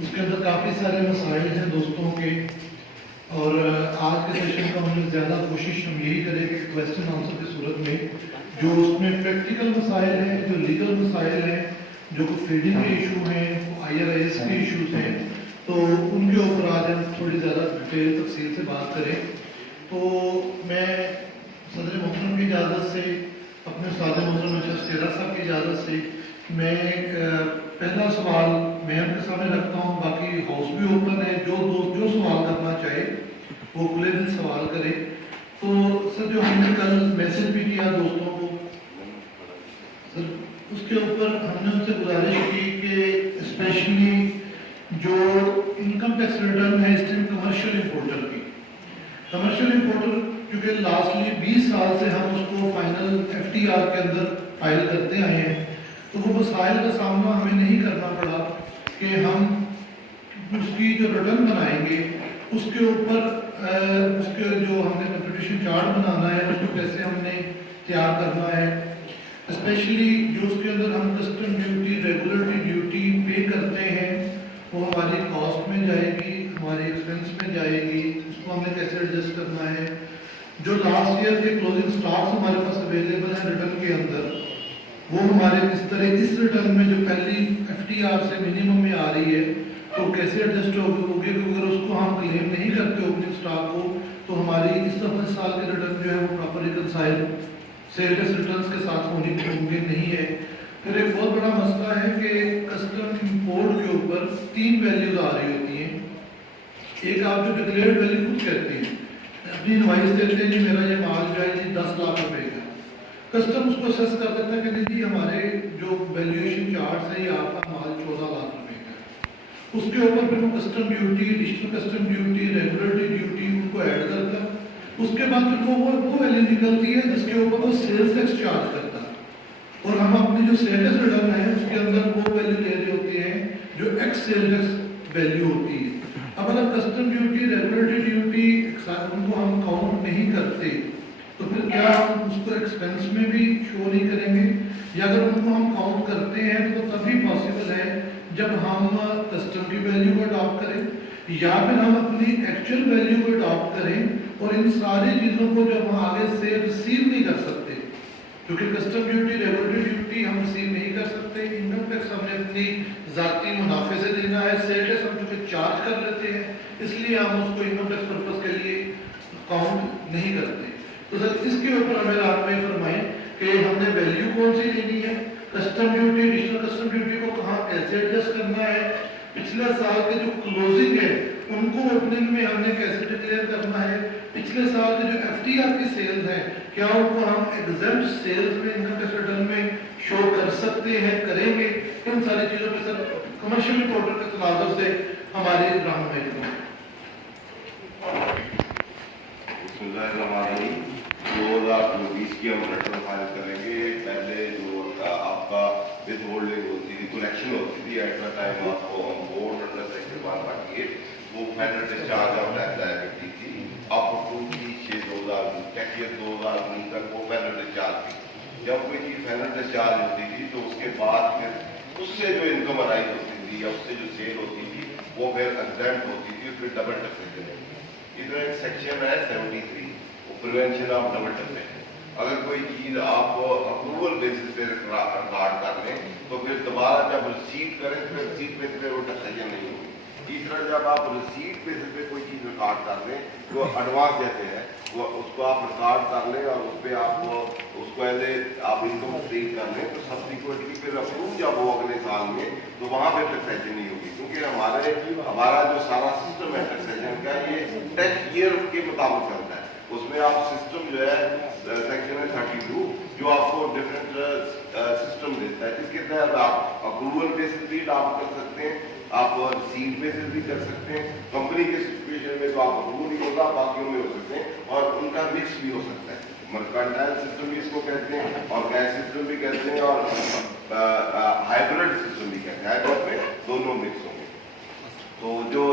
उसके अंदर काफ़ी सारे मसाइल हैं दोस्तों के। और आज के सेशन का हमने ज़्यादा कोशिश हम यही करेंगे कि क्वेश्चन आंसर की सूरत में जो उसमें प्रैक्टिकल मसाइल हैं, जो लीगल मसाइल हैं, जो कुछ फीडिंग के इशू हैं, IRIS के इशूज़ हैं, तो उनके ऊपर आज हम थोड़ी ज़्यादा डिटेल तफसील से बात करें। तो मैं सदर मोहतरम की इजाज़त से, अपने उस्ताद मोहतरम शेरा साहब की इजाज़त से मैं पहला सवाल मैं आपके सामने रखता हूँ। बाकी हाउस भी ओपन है, जो दोस्त जो सवाल करना चाहे वो खुले दिल सवाल करें। तो सर, जो हमने कल मैसेज भी किया दोस्तों को, सर उसके ऊपर हमने उनसे गुजारिश की कि स्पेशली जो इनकम टैक्स रिटर्न है इस टाइम कमर्शियल इंपोर्टर की, कमर्शियल इंपोर्टर क्योंकि लास्टली 20 साल से हम उसको फाइनल FTR के अंदर फाइल करते आए हैं, तो वो मसाइल का सामना हमें नहीं करना पड़ा कि हम उसकी जो रिटर्न बनाएंगे उसके ऊपर उसके जो हमने कंट्रीब्यूशन चार्ट बनाना है उसको कैसे हमने तैयार करना है। स्पेशली जो उसके अंदर हम कस्टम ड्यूटी, रेगुलेटरी ड्यूटी पे करते हैं वो हमारी कॉस्ट में जाएगी, हमारे एक्सपेंस में जाएगी, उसको हमने कैसे एडजस्ट करना है। जो लास्ट ईयर के क्लोजिंग स्टॉक्स हमारे पास अवेलेबल है रिटर्न के अंदर, वो हमारे किस तरह इस रिटर्न में जो पहली FTR से मिनिमम में आ रही है तो कैसे एडजस्ट होगी, क्योंकि अगर उसको हम क्लेम नहीं करते ओपनिंग स्टॉक को तो हमारी इस दफा साल के रिटर्न जो है वो प्रॉपर रिकनसाइल सेल्स रिटर्न्स के साथ होने मुमकिन नहीं है। फिर एक बहुत बड़ा मसला है कि कस्टम इंपोर्ट के ऊपर 3 वैल्यूज आ रही होती हैं। एक आप जो डिक्लेयर्ड वैल्यू खुद कहते हैं, अपनी इनवाइस देते हैं जी मेरा ये माल जो है जी 10 लाख रुपए का, कस्टम उसको असेस कर देता है कि जी हमारे जो वैल्यूएशन चार्ट है ये आपका माल 14 लाख रुपए का है। उसके ऊपर फिर वो custom duty, additional custom duty, regulatory duty उनको ऐड करता है। उसके बाद फिर वो वैल्यू निकलती है जिसके ऊपर वो सेल्स टैक्स चार्ज करता है और हम अपनी जो सेल्स रिटर्न है उसके अंदर वो वैल्यू ले रहे होते हैं जो एक्स सेल टैक्स वैल्यू होती है। अब अगर कस्टम ड्यूटी, रेगुलेटरी ड्यूटी उनको हम काउंट नहीं करते तो फिर क्या हम उसको एक्सपेंस में भी शो नहीं करेंगे, या अगर उनको हम काउंट करते हैं तो तभी पॉसिबल है जब हम कस्टम की वैल्यू को अडॉप्ट करें या फिर हम अपनी एक्चुअल वैल्यू को अडॉप्ट करें। और इन सारी चीज़ों को जब हम आगे से रिसीव नहीं कर सकते, क्योंकि कस्टम ड्यूटी, रेगुलेटरी ड्यूटी हम रिसीव नहीं कर सकते, इनकम टैक्स हमने अपनी जाती मुनाफे से देना है, सेल टैक्स हम चूँकि चार्ज कर लेते हैं इसलिए हम उसको इनकम टैक्स पर्पज के लिए काउंट नहीं करते। तो सर इसके ऊपर हमें आप में फरमाएं कि हमने वैल्यू कौन सी लेनी है, custom duty, additional custom duty को कहाँ कैसे एडजस्ट करना है, पिछले साल के जो क्लोजिंग है उनको ओपनिंग में हमने कैसे डिक्लेयर करना है, पिछले साल के जो FTR की सेल्स हैं क्या उनको हम एग्जेम्प्ट सेल्स में इनकम टैक्स रिटर्न में शो कर सकते हैं, करेंगे। इन सारी चीज़ों पे सर कमर्शियल इंपोर्टर के तनाजुर से हमारे रहनुमाई करें। 2020 की हम रिटर्न फाइल करेंगे। पहले जो आपका विद होल्डिंग होती थी, कलेक्शन होती थी एट द टाइम आपको ऑन बोर्ड अंडर सेक्शन 148 वो final discharge of tax liability थी अप टू 6/2019 टैक्स ईयर 2019 तक वो फाइनल डिस्चार्ज थी। जब कोई चीज़ फाइनल डिस्चार्ज होती थी तो उसके बाद फिर उससे जो इनकम अराइज होती थी या उससे जो सेल होती थी वो फिर एग्जेम्प्ट होती थी, फिर डबल टैक्सेशन। इधर एक सेक्शन है 73 प्रिवेंशन ऑफ डबल टैक्सेशन। अगर कोई चीज आप अप्रूवल बेसिस पे रिकॉर्ड कर लें तो फिर दोबारा जब रिसीट करें फिर रिसीट बेसिस पे वो टैक्सेशन नहीं होगी। तीसरा, जब आप रिसीट बेसिस पे कोई चीज रिकॉर्ड कर लें तो एडवांस जैसे है वो उसको आप रिकॉर्ड कर लें और उस पर आप उसको एज आप इनकम ट्रीट कर लें तो सब्सिक्वेंटली फिर अप्रूव जब हो अगले साल में तो वहाँ पर टैक्सेशन नहीं होगी, क्योंकि हमारा जो सारा सिस्टम है टैक्सेशन का ये टैक्स ईयर के मुताबिक चलता है। उसमें आप सिस्टम जो है सेक्शन है 32 जो आपको डिफरेंट सिस्टम देता है, जिसके तहत आप अप्रूवल बेसिस भी आप कर सकते हैं, आप रिसीट बेसिस भी कर सकते हैं। कंपनी के सिचुएशन में तो आप अप्रूवल ही होगा, बाकियों में हो सकते हैं और उनका मिक्स भी हो सकता है। मर्केंटाइल सिस्टम भी इसको कहते हैं और कैश सिस्टम भी कहते हैं और हाइब्रिड सिस्टम भी कहते हैं। हाइब्रिड में दोनों मिक्स होंगे। तो जो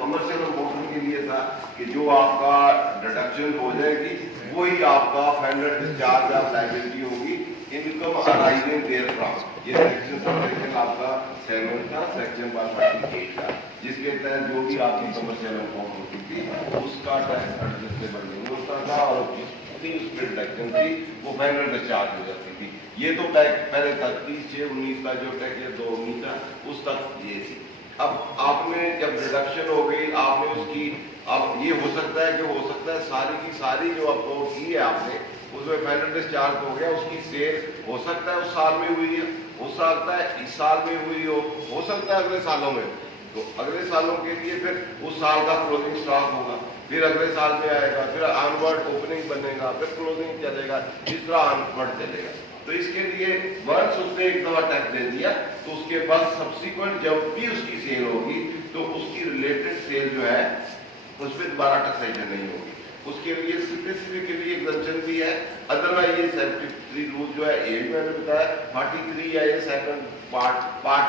कमर्शियल इंपोर्टर के लिए था कि जो आपका डिडक्शन हो जाएगी वही आपका फाइनल डिस्चार्ज ऑफ लायबिलिटी होगी इनकम अराइजिंग देयर फ्रॉम, ये सेक्शन सबसेक्शन आपका 7 था, सेक्शन 148 का, जिसके तहत जो भी आपकी कमर्शियल अकाउंट होती थी उसका टैक्स एडजस्टेबल नहीं होता था और जितनी उस पर डिडक्शन थी वो फाइनल डिस्चार्ज हो जाती थी। ये तो पहले 30/6/19 का जो टैक्स 2019 का उस तक ये थी। अब आपने जब डिडक्शन हो गई आपने उसकी, अब ये हो सकता है सारी की सारी जो अकाउंट की है आपने उसमें फाइनल डिस्चार्ज हो गया, उसकी सेल हो सकता है उस साल में हुई है, हो सकता है इस साल में हुई हो सकता है अगले सालों में। तो अगले सालों के लिए फिर उस साल का क्लोजिंग स्टॉक होगा, फिर अगले साल में आएगा, फिर ऑनवर्ड ओपनिंग बनेगा, फिर क्लोजिंग चलेगा, इस तरह ऑनवर्ड चलेगा। तो इसके लिए वंस उसने एक दफा टैक्स दे दिया तो उसके बाद सब्सिक्वेंट जब भी उसकी सेल होगी तो उसकी रिलेटेड सेल जो है उस पर दोबारा टैक्सेशन नहीं होगी। उसके लिए स्पेसिफिकली एग्जम्पशन भी है, अदरवाइज ये 73 रूल जो है ये भी मैंने बताया 43 या ये second part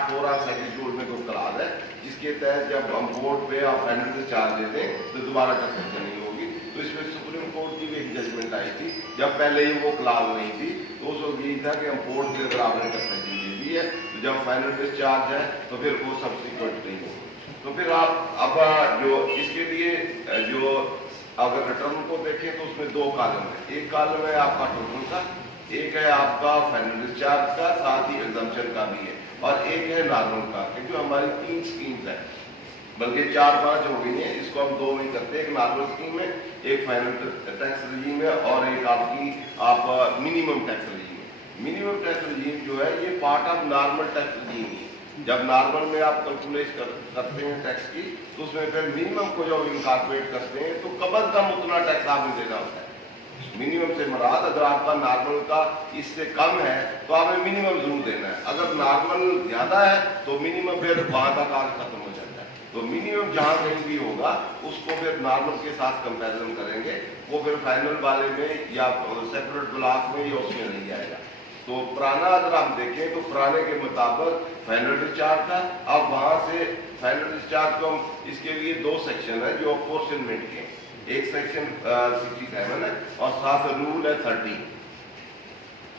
4 of second rule में कोई क्लास है जिसके तहत जब हम बोर्ड पे आप फाइनल चार्ज देते हैं तो दोबारा टैक्सेशन नहीं होगी। तो इसमें सुप्रीम कोर्ट की भी एक जजमेंट आई थी, जब पहले ही वो क्लास नहीं थी तो उस वक्त यही था कि हम बोर्ड के अगर आपने टैक्सेशन दे दी है तो जब फाइनल डिस्चार्ज है तो फिर वो सब्सिक्वेंट नहीं होगी। तो फिर आप अब जो इसके लिए जो अगर रिटर्न को देखें तो उसमें 2 कॉलम है, एक कॉलम है आपका टोटल का, एक है आपका फाइनल डिस्चार्ज का, साथ ही एग्जम्पशन का भी है, और एक है नॉर्मल का, क्योंकि हमारी 3 स्कीम्स है, बल्कि 4-5 हो गई है, इसको हम 2 में करते हैं, एक नॉर्मल स्कीम है, एक फाइनल टैक्स रजीम है और एक आप मिनिमम टैक्स रजीम है। मिनिमम टैक्स रजीम जो है ये part of normal tax regime ही है। जब नॉर्मल में आप कैलकुलेट करते हैं टैक्स की तो उसमें फिर मिनिमम को जब इनकॉर्पोरेट करते हैं तो कम से कम उतना टैक्स आपने देना होता है। मिनिमम से मुराद अगर आपका नॉर्मल का इससे कम है तो आपने मिनिमम जरूर देना है, अगर नॉर्मल ज्यादा है तो मिनिमम फिर वहां तक आगे खत्म हो जाता है। तो मिनिमम जहां कहीं भी होगा उसको फिर नॉर्मल के साथ कंपैरिजन करेंगे, वो फिर फाइनल वाले में या सेपरेट ब्लॉक में या उसमें नहीं आएगा। तो पुराना अगर आप देखें तो पुराने के मुताबिक फाइनल डिस्चार्ज था, अब वहां से फाइनल डिस्चार्ज को हम इसके लिए 2 सेक्शन है जो अपोर्शनमेंट के, एक सेक्शन 67 है और साथ रूल है 30।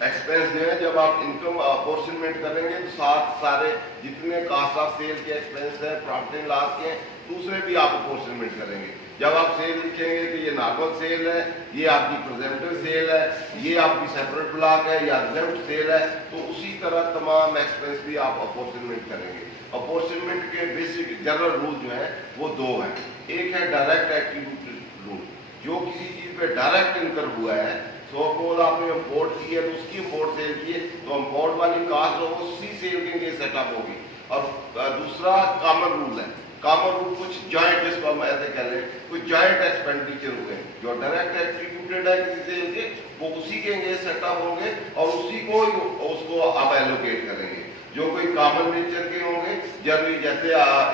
एक्सपेंस जो है जब आप इनकम अपोर्शनमेंट करेंगे तो साथ सारे जितने कास्ट ऑफ सेल के एक्सपेंस है, प्रॉफिट एंड लॉस के दूसरे भी आप अपोर्शनमेंट करेंगे। जब आप सेल लिखेंगे कि ये नॉर्मल सेल है, ये आपकी प्रेजेंटिव सेल है, ये आपकी सेपरेट ब्लॉक है या एग्जेम्प्ट सेल है, तो उसी तरह तमाम एक्सपेंस भी आप अपोर्शनमेंट करेंगे। अपोर्शनमेंट के बेसिक जनरल रूल जो है वो 2 हैं, एक है डायरेक्ट एट्रीब्यूटेड रूल, जो किसी चीज पे डायरेक्ट इनकर हुआ है, सपोज आपने इम्पोर्ट की है तो उसकी इम्पोर्ट सेल की है तो इम्पोर्ट वाली कास्ट हो उसी सेल के लिए सेटअप होगी। और दूसरा कॉमन रूल है, कॉमन रूल कुछ जॉइंट, जिसको हम ऐसे कह रहे हैं कुछ जॉइंट एक्सपेंडिचर हुए जो डायरेक्ट एट्रीब्यूटेड है किसी सेल के, वो उसी के लिए सेटअप होंगे और उसी को उसको आप एलोकेट करेंगे। जो कोई कॉमन नेचर के होंगे जनरली, जैसे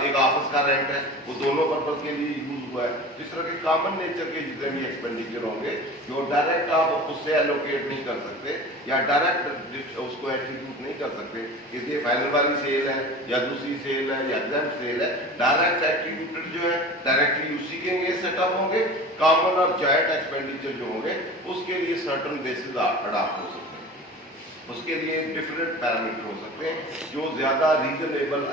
एक ऑफिस का रेंट है वो दोनों पर्पज के लिए यूज हुआ है, इस तरह के कॉमन नेचर के जितने भी एक्सपेंडिचर होंगे जो डायरेक्ट आप उससे एलोकेट नहीं कर सकते या डायरेक्ट उसको एट्रीब्यूट नहीं कर सकते, इसलिए फाइनल वाली सेल है या दूसरी सेल है या एग्जेम्प्ट सेल है, डायरेक्ट एट्रीब्यूटेड जो है डायरेक्टली उसी के लिए सेटअप होंगे। कॉमन और जॉइंट एक्सपेंडिचर जो होंगे उसके लिए सर्टन बेसिस अडॉप्ट हो सकते हैं, उसके लिए डिफरेंट पैरामीटर हो सकते हैं, जो ज्यादा रीजनेबल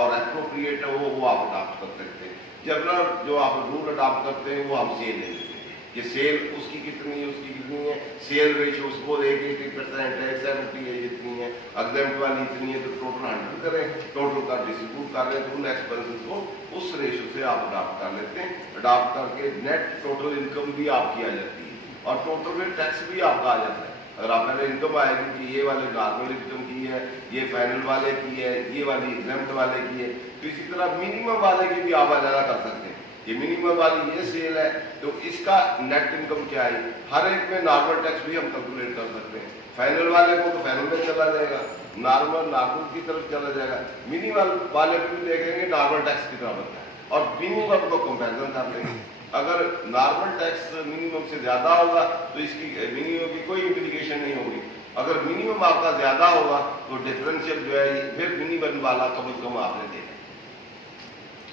और एप्रोप्रिएट है वो आप अडॉप्ट कर सकते हैं। जनरल जो आप रूल अडॉप्ट करते हैं वो हम सेल ले लेते हैं, ये सेल उसकी कितनी है, सेल रेशियो उसको 80% है, 70 है, जितनी है, एग्जेम्प्ट वाली इतनी है तो टोटल 100 करें, टोटल का डिस्ट्रीब्यूट कर रहे हैं तो उन एक्सपेंसेस को उस रेशियो से आप अडॉप्ट कर लेते हैं। अडॉप्ट करके नेट टोटल इनकम भी आपकी आ जाती है और टोटल में टैक्स भी आपका आ जाता है। अगर आप पहले इनकम आएगी कि ये वाले नॉर्मल इनकम की है, ये फाइनल वाले की है, ये वाली एग्जेम्प्ट वाले की है, तो इसी तरह मिनिमम वाले की भी आप अदा कर सकते हैं। ये मिनिमम वाली ये सेल है तो इसका नेट इनकम क्या है, हर एक में नॉर्मल टैक्स भी हम कैलकुलेट कर सकते हैं। फाइनल वाले को तो फाइनल में चला जाएगा, नॉर्मल की तरफ चला जाएगा, मिनिमम वाले को भी देखेंगे नॉर्मल टैक्स कितना बनता है और मिनिमम को कंपेरिजन कर लेंगे। अगर नॉर्मल टैक्स मिनिमम से ज्यादा होगा तो इसकी मिनिमम की कोई इम्प्लीकेशन नहीं होगी, अगर मिनिमम आपका ज्यादा होगा तो डिफरेंशियल जो है फिर मिनिमम वाला कम से कम आपने देना।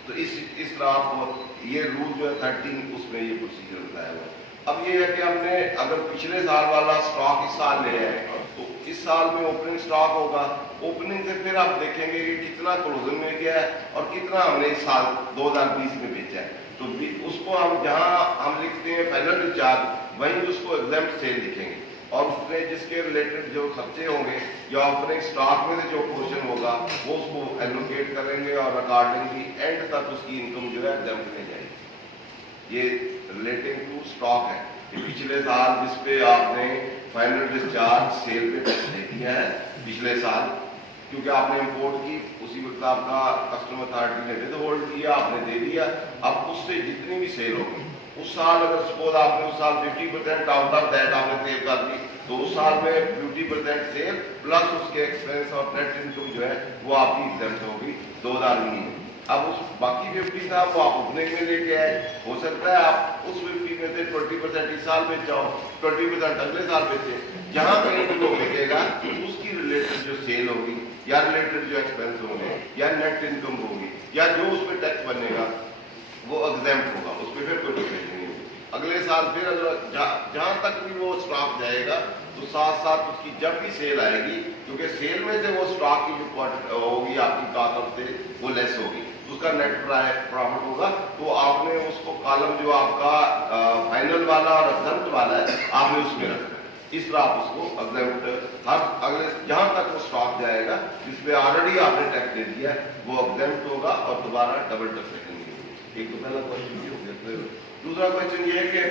तो इस तरह आपको ये रूल जो है 13 उसमें ये प्रोसीजर बताया हुआ है। अब ये है कि हमने अगर पिछले साल वाला स्टॉक इस साल ले आए तो इस साल में ओपनिंग स्टॉक होगा, ओपनिंग से फिर आप देखेंगे कि कितना क्लोजिंग में गया है और कितना हमने इस साल 2020 में बेचा है। तो उसको हम जहां हम लिखते हैं फाइनल डिस्चार्ज, वहीं उसको एग्जाम्प्ट सेल लिखेंगे और उसमें जिसके रिलेटेड जो खर्चे होंगे या ओपनिंग स्टॉक में से जो पोर्शन होगा वो उसको एलोकेट करेंगे और अकॉर्डिंगली एंड तक उसकी इनकम जो है एग्जाम्प्ट में जाएगी। ये रिलेटिंग टू स्टॉक है। पिछले साल जिसपे आपने फाइनल डिस्चार्ज सेल पे टैक्स दे दिया है पिछले साल, क्योंकि आपने इंपोर्ट की, उसी वक्त आपका कस्टम अथॉरिटी ने विद होल्ड किया, आपने दे दिया। अब उससे जितनी भी सेल होगी उस साल, अगर सपोज आपने उस साल 50% आउट ऑफ दैट आपने सेल कर दी, तो उस साल में 50% सेल प्लस उसके एक्सपेंस और नेट इनकम जो है वो आपकी एग्जम्प्ट होगी 2020 में। अब उस बाकी 50 था वो आप ओपनिंग में लेके आए, हो सकता है आप उस 50 में से 20% इस साल बेच जाओ, 20% अगले साल बेचे। जहां कहीं भी वो बेचेगा उसकी रिलेटेड जो सेल होगी या रिलेटेड जो एक्सपेंस होंगे या नेट इनकम होगी या जो उस पर टैक्स बनेगा वो एग्जाम्प्ट होगा, उसमें फिर कोई डिफरेंस नहीं होगी। अगले साल फिर अगर जहां तक भी वो स्टॉक जाएगा तो साथ साथ उसकी जब भी सेल आएगी, क्योंकि सेल में से वो स्टॉक की जो होगी आपकी कॉस्ट से वो लेस होगी, उसका नेट प्रॉफिट होगा। तो आपने उसको कॉलम जो आपका फाइनल वाला और एग्जम्प्ट वाला है आपने उसमें रखना है। इस तरह आप उसको एग्जम्प्ट हर अगले जहां तक वो स्टॉक जाएगा जिसमें ऑलरेडी आपने टैक्स दे दिया है वो एग्जम्प्ट होगा और दोबारा डबल टैक्सेशन नहीं होगी। एक तो पहला क्वेश्चन ये हो गया। दूसरा क्वेश्चन ये है कि